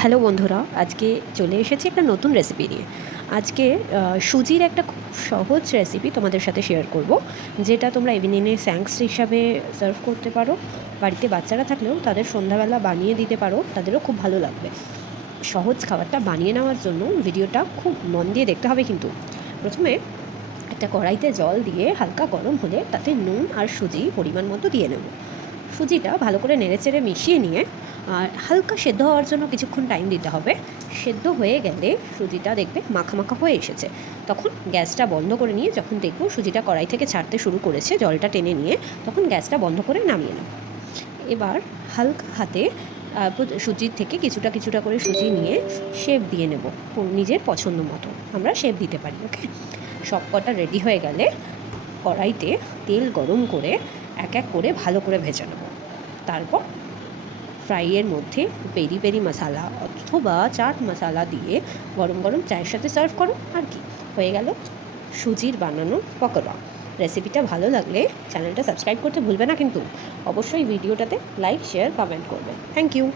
Hello বন্ধুরা, আজকে চলে এসেছি একটা নতুন রেসিপি নিয়ে। আজকে সুজির একটা খুব সহজ রেসিপি তোমাদের সাথে শেয়ার করব, যেটা তোমরা ইভিনিংয়ে স্ন্যাক্স হিসাবে সার্ভ করতে পারো। বাড়িতে বাচ্চারা থাকলেও তাদের সন্ধ্যাবেলা বানিয়ে দিতে পারো, তাদেরও খুব ভালো লাগবে। সহজ খাবারটা বানিয়ে নেওয়ার জন্য ভিডিওটা খুব মন দিয়ে দেখতে হবে। কিন্তু প্রথমে একটা কড়াইতে জল দিয়ে হালকা গরম হলে তাতে নুন আর সুজি পরিমাণ মতো দিয়ে নেব। সুজিটা ভালো করে নেড়েচেড়ে মিশিয়ে নিয়ে আর হালকা সেদ্ধ হওয়ার জন্য কিছুক্ষণ টাইম দিতে হবে। সেদ্ধ হয়ে গেলে সুজিটা দেখবে মাখা মাখা হয়ে এসেছে, তখন গ্যাসটা বন্ধ করে নিয়ে যখন দেখব সুজিটা কড়াই থেকে ছাড়তে শুরু করেছে, জলটা টেনে নিয়ে, তখন গ্যাসটা বন্ধ করে নামিয়ে নেব। এবার হালকা হাতে সুজির থেকে কিছুটা কিছুটা করে সুজি নিয়ে শেপ দিয়ে নেব নিজের পছন্দ মতো। আমরা শেপ দিতে পারি। ওকে, সব কটা রেডি হয়ে গেলে কড়াইতে তেল গরম করে এক এক করে ভালো করে ভেজে নেব। তারপর ফ্রাইয়ের মধ্যে পেরি পেরি মশালা অথবা চাট মশালা দিয়ে গরম গরম চায়ের সাথে সার্ভ করো। আর কি, হয়ে গেল সুজির বানানো পকোড়া। রেসিপিটা ভালো লাগলে চ্যানেলটা সাবস্ক্রাইব করতে ভুলবে না, কিন্তু অবশ্যই ভিডিওটাতে লাইক, শেয়ার, কমেন্ট করবে। Thank you.